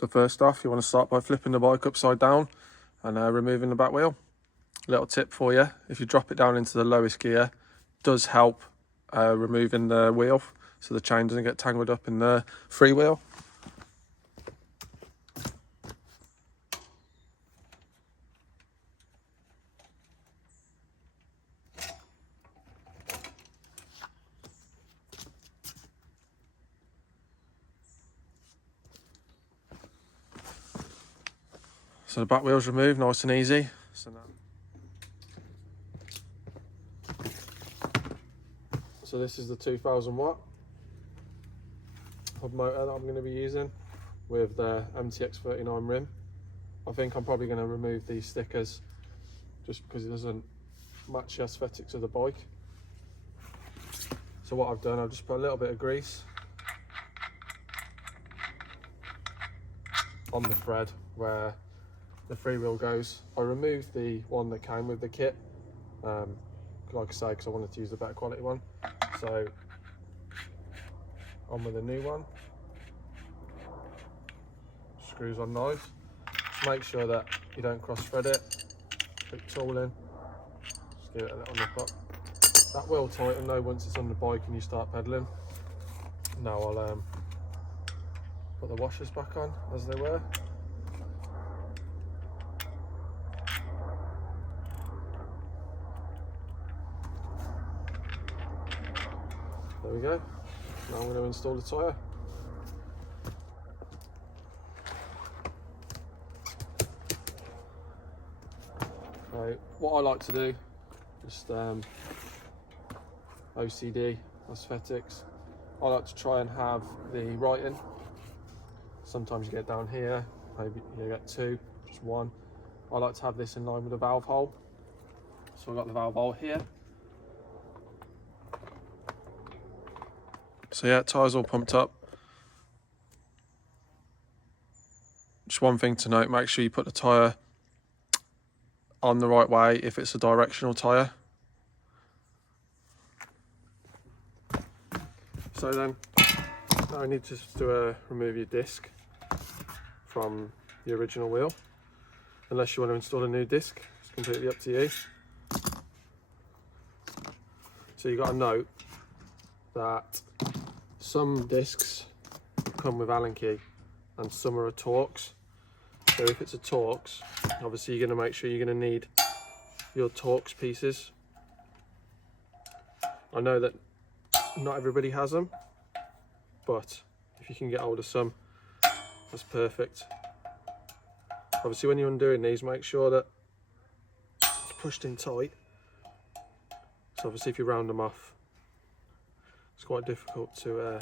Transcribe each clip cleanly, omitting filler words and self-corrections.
So first off, you want to start by flipping the bike upside down and removing the back wheel. Little tip for you, if you drop it down into the lowest gear, it does help removing the wheel so the chain doesn't get tangled up in the freewheel. So the back wheel's removed, nice and easy. So this is the 2000W hub motor that I'm going to be using with the MTX39 rim. I think I'm probably going to remove these stickers just because it doesn't match the aesthetics of the bike. So what I've done, I've just put a little bit of grease on the thread where the freewheel goes. I removed the one that came with the kit, like I say, because I wanted to use the better quality one. So on with the new one. Screws on nice. Just make sure that you don't cross thread it. Put tool in. Just give it a little nip up. That will tighten though once it's on the bike and you start pedaling. Now I'll put the washers back on as they were. There we go. Now I'm going to install the tyre. So what I like to do, just OCD, aesthetics, I like to try and have the writing. Sometimes you get down here, maybe you get two, just one. I like to have this in line with the valve hole. So I've got the valve hole here. So yeah, tyres all pumped up. Just one thing to note, make sure you put the tyre on the right way if it's a directional tyre. So then, now I need to remove your disc from the original wheel. Unless you want to install a new disc, it's completely up to you. So you've got to note that some discs come with Allen key and some are a Torx. So if it's a Torx, obviously you're going to make sure you're going to need your Torx pieces. I know that not everybody has them, but if you can get hold of some, that's perfect. Obviously when you're undoing these, make sure that it's pushed in tight. So obviously if you round them off, it's quite difficult to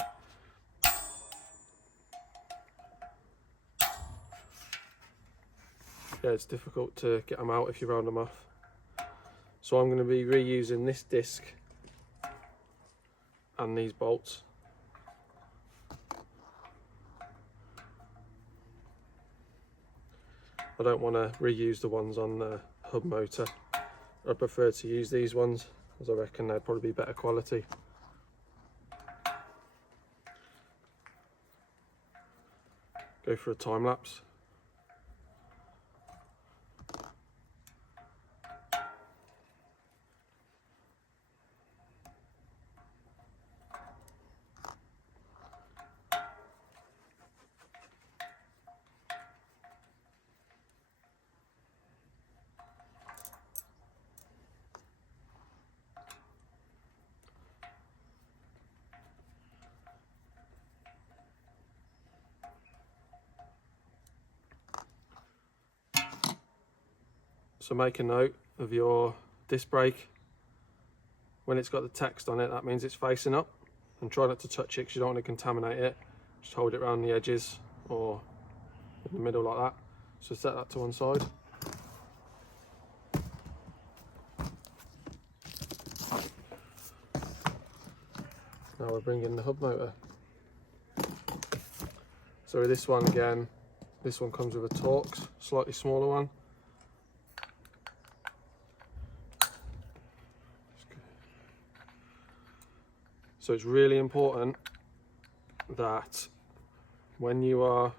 it's difficult to get them out if you round them off. So I'm going to be reusing this disc and these bolts. I don't want to reuse the ones on the hub motor. I prefer to use these ones as I reckon they'd probably be better quality. Go for a time lapse. So make a note of your disc brake. When it's got the text on it, that means it's facing up. And try not to touch it because you don't want to contaminate it. Just hold it around the edges or in the middle like that. So set that to one side. Now we're bringing the hub motor. So this one again, this one comes with a Torx, slightly smaller one. So it's really important that when you are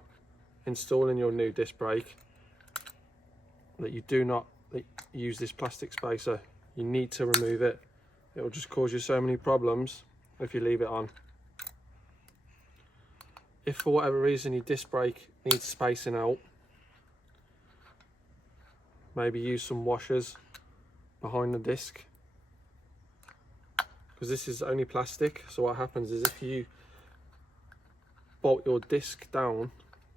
installing your new disc brake that you do not use this plastic spacer. You need to remove it. It will just cause you so many problems if you leave it on. If for whatever reason your disc brake needs spacing out, maybe use some washers behind the disc, because this is only plastic. So what happens is if you bolt your disc down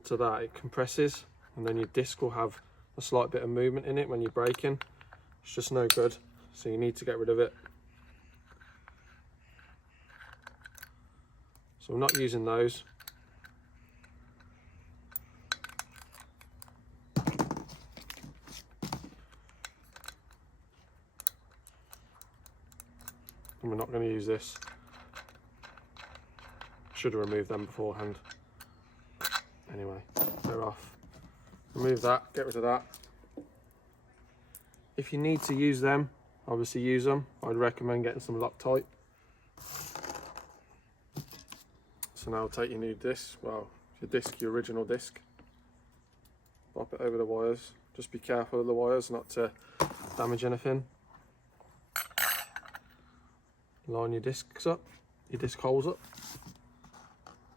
to that, it compresses, and then your disc will have a slight bit of movement in it when you're braking. It's just no good, so you need to get rid of it. So I'm not using those. And we're not going to use this. Should have removed them beforehand. Anyway, they're off. Remove that, get rid of that. If you need to use them, obviously use them. I'd recommend getting some Loctite. So now take your new disc, well, your original disc, pop it over the wires. Just be careful of the wires not to damage anything. Line your discs up, your disc holes up.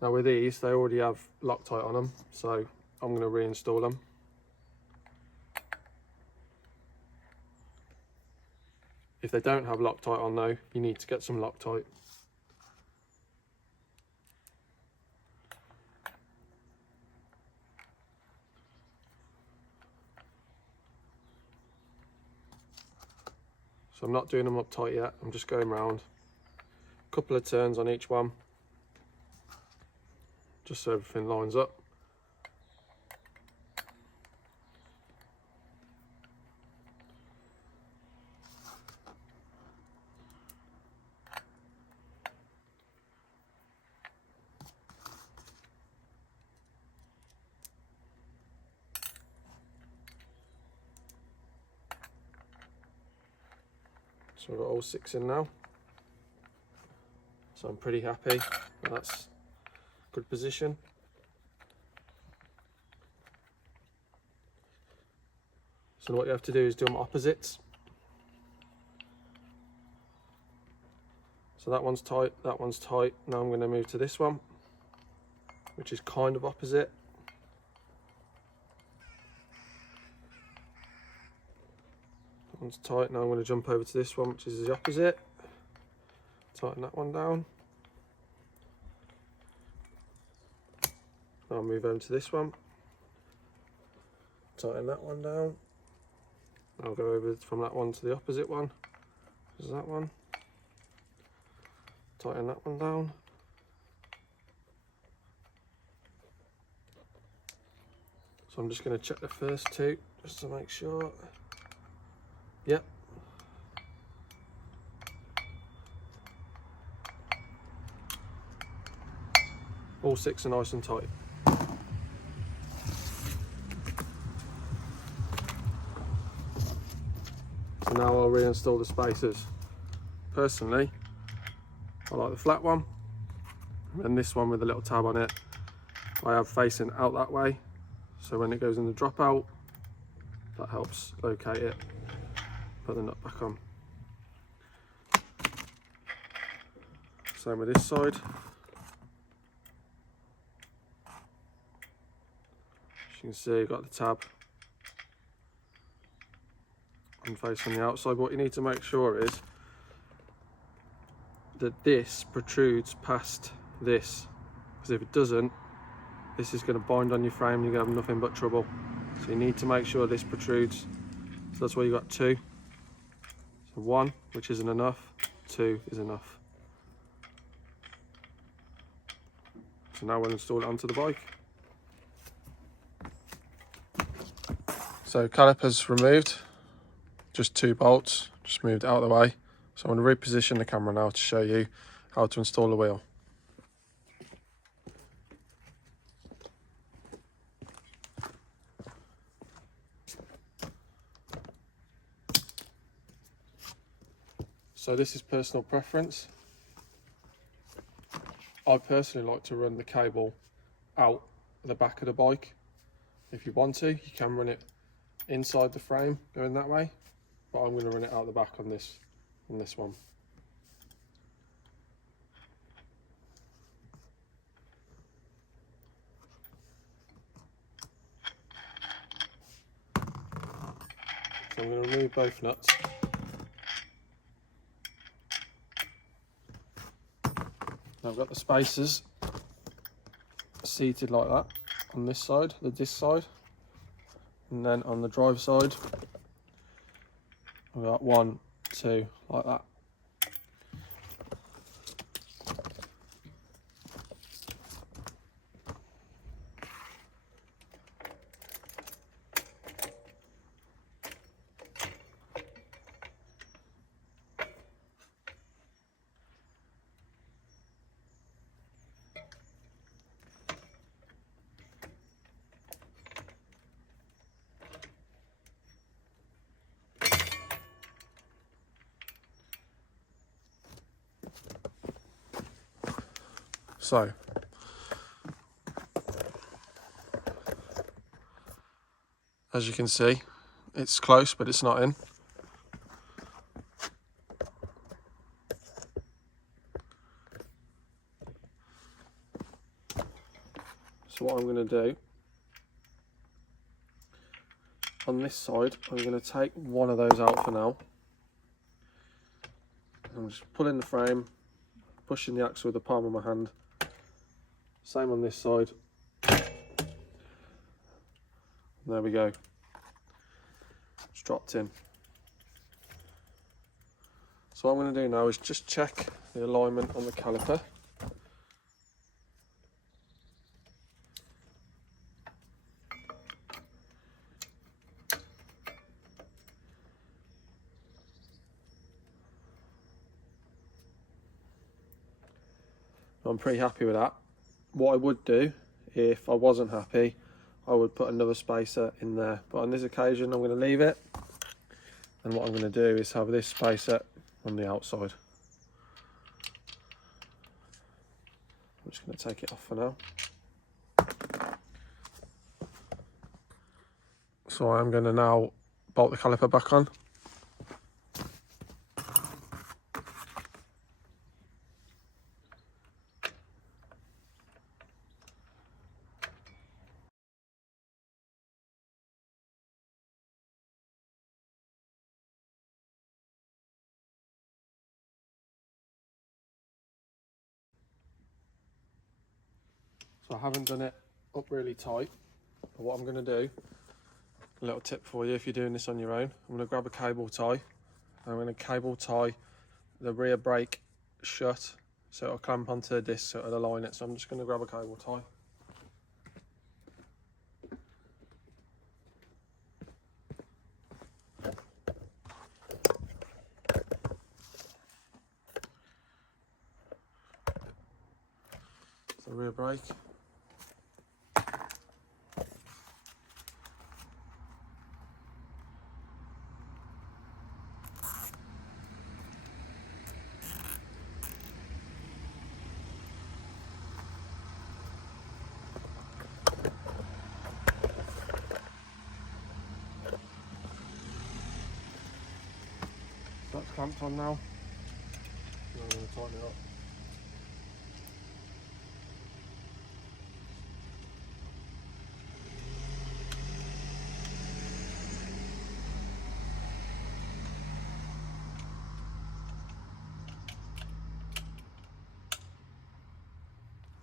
Now with these, they already have Loctite on them, so I'm going to reinstall them. If they don't have Loctite on though, you need to get some Loctite. So I'm not doing them up tight yet, I'm just going round. A couple of turns on each one, just so everything lines up. So I've got all 6 in now. So I'm pretty happy. That's good position. So what you have to do is do them opposites. So that one's tight, that one's tight. Now I'm going to move to this one, which is kind of opposite. That one's tight. Now I'm going to jump over to this one, which is the opposite. Tighten that one down. Now I'll move over to this one. Tighten that one down. I'll go over from that one to the opposite one. There's that one. Tighten that one down. So I'm just going to check the first 2 just to make sure. Yep. All 6 are nice and tight. So now I'll reinstall the spacers. Personally, I like the flat one, and this one with a little tab on it, I have facing out that way, so when it goes in the dropout, that helps locate it. Put the nut back on. Same with this side. As you can see, you've got the tab and face on the outside. What you need to make sure is that this protrudes past this, because if it doesn't, this is going to bind on your frame, you're going to have nothing but trouble. So you need to make sure this protrudes. So that's why you've got 2. So 1, which isn't enough, 2 is enough. So now we'll install it onto the bike. So calipers removed, just 2 bolts, just moved it out of the way. So I'm going to reposition the camera now to show you how to install the wheel. So this is personal preference. I personally like to run the cable out the back of the bike If you want to, you can run it inside the frame going that way, but I'm going to run it out the back on this one. So I'm going to remove both nuts. I've got the spacers seated like that on this side, the disc side, and then on the drive side I've got 1, 2 like that. So as you can see, it's close but it's not in. So what I'm going to do on this side, I'm going to take one of those out for now. I'm just pulling the frame, pushing the axle with the palm of my hand. Same on this side. There we go. It's dropped in. So what I'm going to do now is just check the alignment on the caliper. I'm pretty happy with that. What I would do, if I wasn't happy, I would put another spacer in there. But on this occasion, I'm going to leave it. And what I'm going to do is have this spacer on the outside. I'm just going to take it off for now. So I'm going to now bolt the caliper back on. So I haven't done it up really tight, but what I'm going to do, a little tip for you if you're doing this on your own, I'm going to grab a cable tie, and I'm going to cable tie the rear brake shut so it'll clamp onto the disc so it'll align it. So I'm just going to grab a cable tie. The rear brake. That's clamped on now. I'm going to tighten it up.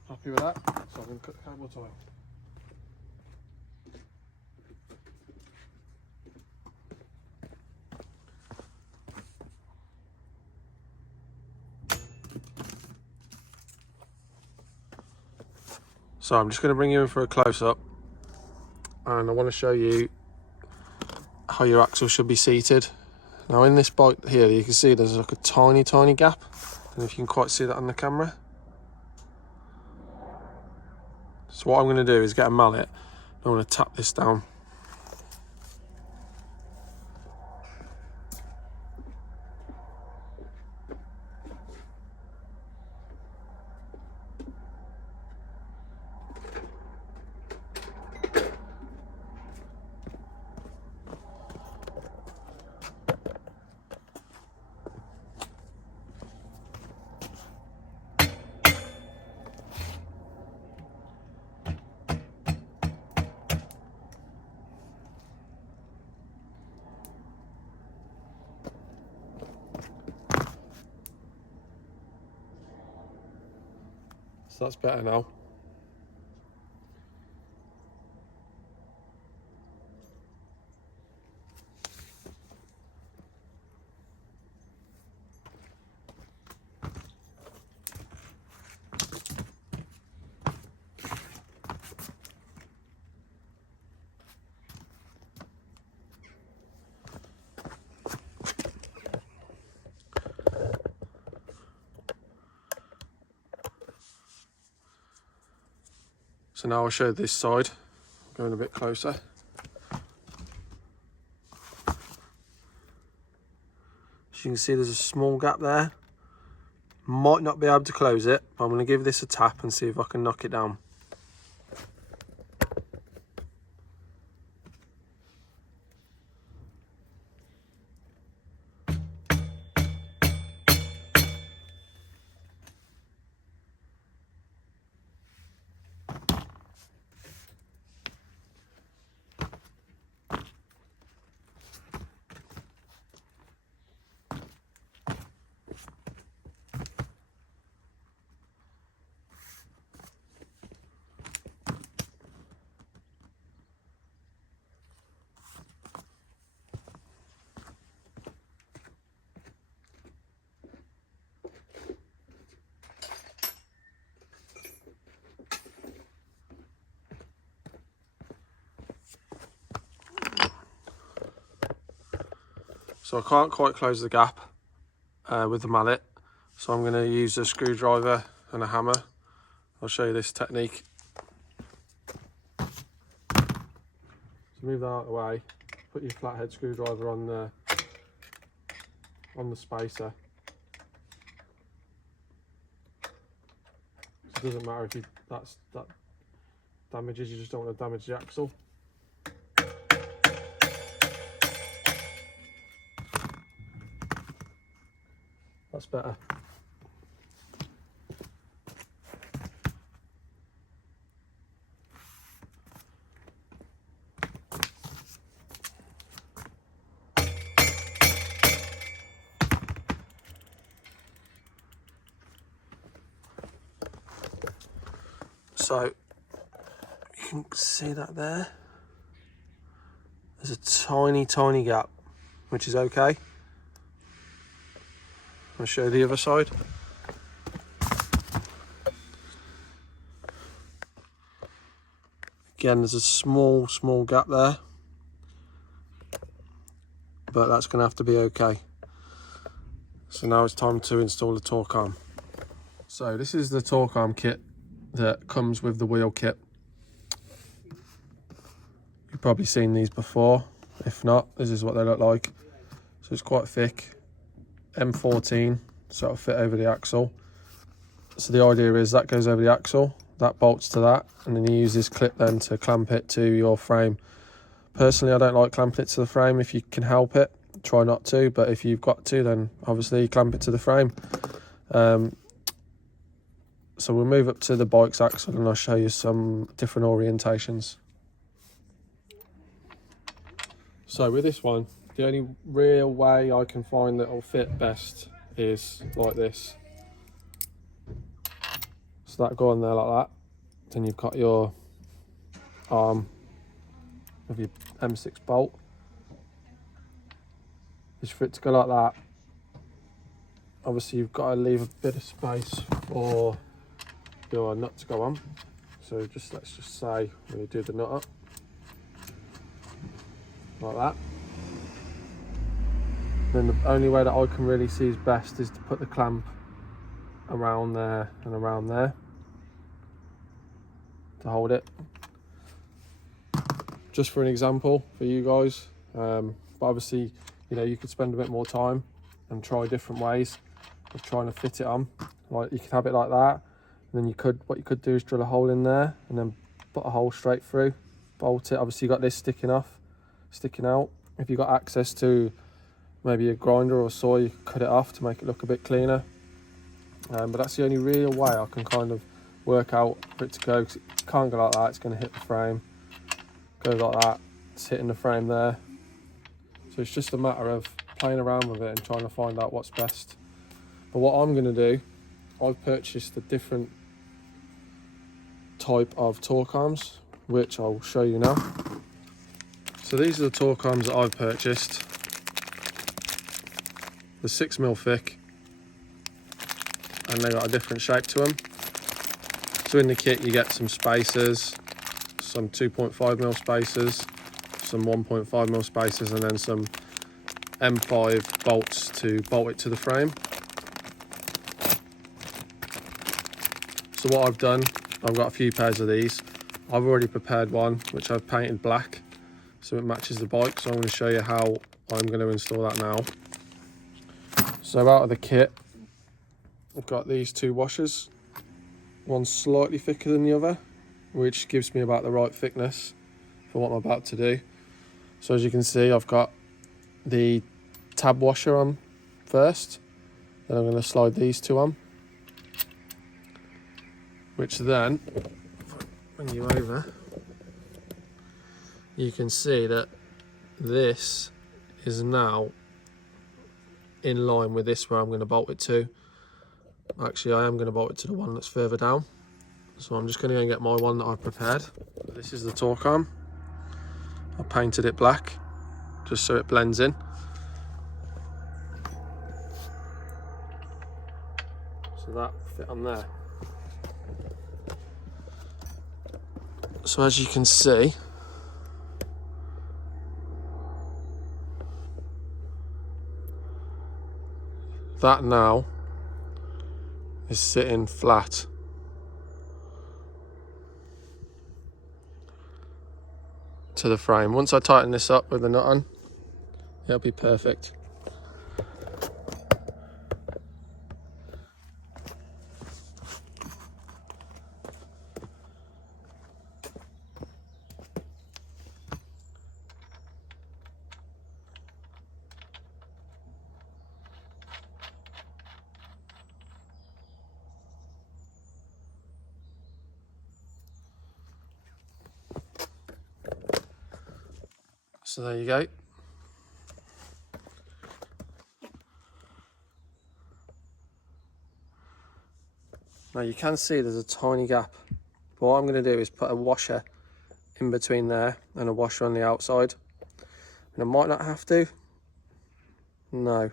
Happy with that? So I'm going to cut the cable tie. So I'm just going to bring you in for a close-up, and I want to show you how your axle should be seated. Now in this bike here, you can see there's like a tiny gap. I don't know if you can quite see that on the camera. So what I'm going to do is get a mallet. I'm going to tap this down. So that's better now. So now I'll show this side, going a bit closer. As you can see, there's a small gap there. Might not be able to close it, but I'm going to give this a tap and see if I can knock it down. So I can't quite close the gap with the mallet, so I'm going to use a screwdriver and a hammer. I'll show you this technique. So move that out of the way, put your flathead screwdriver on the spacer. So it doesn't matter if that damages, you just don't want to damage the axle. That's better. So you can see that there. There's a tiny gap, which is okay. I'll show you the other side. Again, there's a small gap there, but that's going to have to be okay. So now it's time to install the torque arm. So this is the torque arm kit that comes with the wheel kit. You've probably seen these before. If not, this is what they look like. So it's quite thick. M14, so it'll fit over the axle. So the idea is that goes over the axle, that bolts to that, and then you use this clip then to clamp it to your frame. Personally, I don't like clamping it to the frame. If you can help it, try not to, but if you've got to, then obviously clamp it to the frame. So we'll move up to the bike's axle and I'll show you some different orientations. So with this one, the only real way I can find that it'll fit best is like this. So that'll go on there like that. Then you've got your arm of your M6 bolt. Just for it to go like that. Obviously you've got to leave a bit of space for your nut to go on. So let's just say when you do the nut up, like that. Then the only way that I can really see is best is to put the clamp around there and around there to hold it. Just for an example for you guys, but obviously, you know, you could spend a bit more time and try different ways of trying to fit it on. Like you could have it like that, and then what you could do is drill a hole in there and then put a hole straight through, bolt it. Obviously you got this sticking out. If you've got access to maybe a grinder or saw, you can cut it off to make it look a bit cleaner. But that's the only real way I can kind of work out for it to go, because it can't go like that, it's going to hit the frame. Goes like that, it's hitting the frame there. So it's just a matter of playing around with it and trying to find out what's best. But what I'm going to do, I've purchased a different type of torque arms, which I'll show you now. So these are the torque arms that I've purchased. They're 6mm thick and they got a different shape to them. So in the kit you get some spacers, some 2.5mm spacers, some 1.5mm spacers, and then some M5 bolts to bolt it to the frame. So what I've done, I've got a few pairs of these. I've already prepared one which I've painted black so it matches the bike, so I'm going to show you how I'm going to install that now. So out of the kit I've got these two washers, one slightly thicker than the other, which gives me about the right thickness for what I'm about to do. So as you can see, I've got the tab washer on first, then I'm going to slide these two on, which then, if I bring you over, you can see that this is now in line with this where I'm going to bolt it to. Actually, I am going to bolt it to the one that's further down. So I'm just going to go and get my one that I've prepared. This is the torque arm. I painted it black just so it blends in. So that fit on there. So as you can see, that now is sitting flat. To the frame. Once I tighten this up with the nut on, it'll be perfect. So there you go. Now you can see there's a tiny gap. But what I'm going to do is put a washer in between there and a washer on the outside. And I might not have to. No.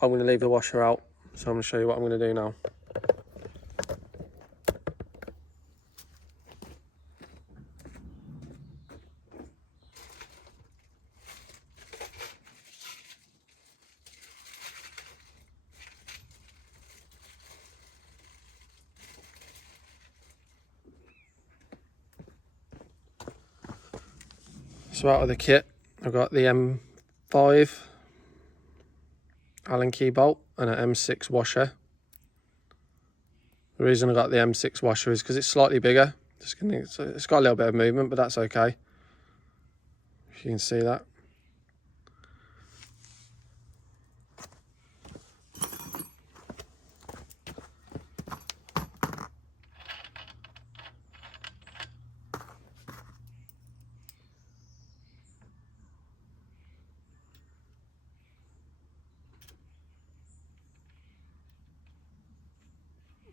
I'm going to leave the washer out. So I'm going to show you what I'm going to do now. So out of the kit, I've got the M5 Allen key bolt and an M6 washer. The reason I got the M6 washer is because it's slightly bigger. It's got a little bit of movement, but that's okay. If you can see that.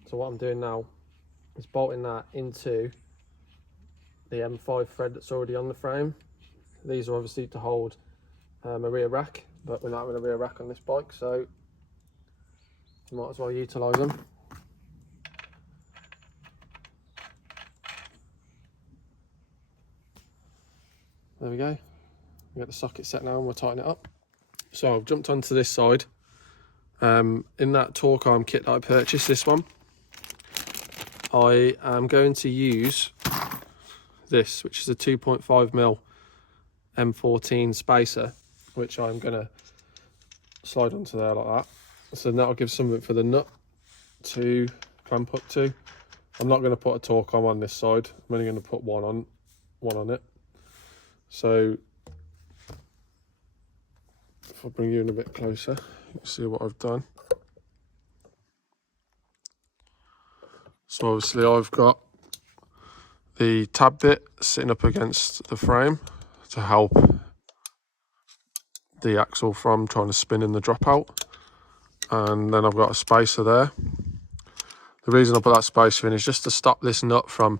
So what I'm doing now is bolting that into the M5 thread that's already on the frame. These are obviously to hold a rear rack, but we're not having a rear rack on this bike, so you might as well utilise them. There we go. We got the socket set now and we'll tighten it up. So I've jumped onto this side. In that torque arm kit that I purchased, this one, I am going to use this, which is a 2.5mm M14 spacer, which I'm going to slide onto there like that. So that'll give something for the nut to clamp up to. I'm not going to put a torque arm on this side. I'm only going to put one on it. So if I bring you in a bit closer, you can see what I've done. So obviously I've got the tab bit sitting up against the frame to help the axle from trying to spin in the dropout, and then I've got a spacer there. The reason I put that spacer in is just to stop this nut from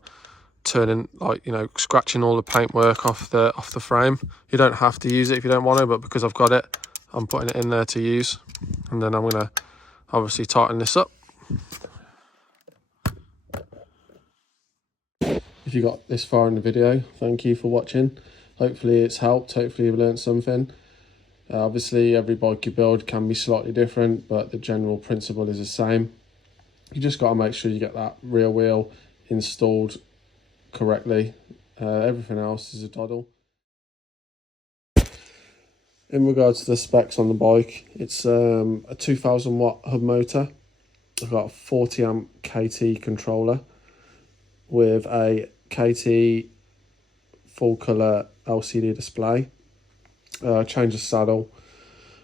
turning, like, you know, scratching all the paintwork off the frame. You don't have to use it if you don't want to, but because I've got it, I'm putting it in there to use. And then I'm going to obviously tighten this up. If you got this far in the video, thank you for watching. Hopefully it's helped, hopefully you've learned something. Obviously every bike you build can be slightly different, but the general principle is the same. You just got to make sure you get that rear wheel installed correctly. Everything else is a doddle. In regards to the specs on the bike, it's a 2000W hub motor. I've got a 40 amp KT controller with a KT full colour LCD display. Change the saddle,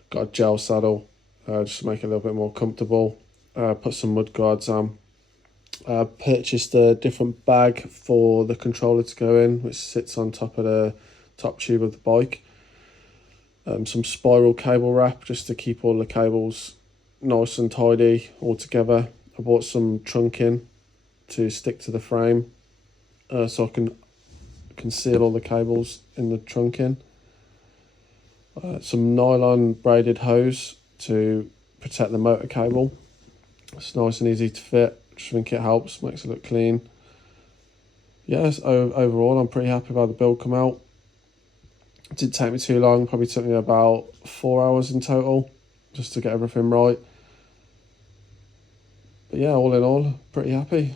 got a gel saddle just to make it a little bit more comfortable. Put some mud guards on. Purchased a different bag for the controller to go in, which sits on top of the top tube of the bike. Some spiral cable wrap just to keep all the cables nice and tidy all together. I bought some trunking to stick to the frame so I can conceal all the cables in the trunking. Some nylon braided hose to protect the motor cable. It's nice and easy to fit. I just think it helps, makes it look clean. Yes, overall I'm pretty happy with how the build come out. It didn't take me too long, probably took me about 4 hours in total just to get everything right. But yeah, all in all, pretty happy.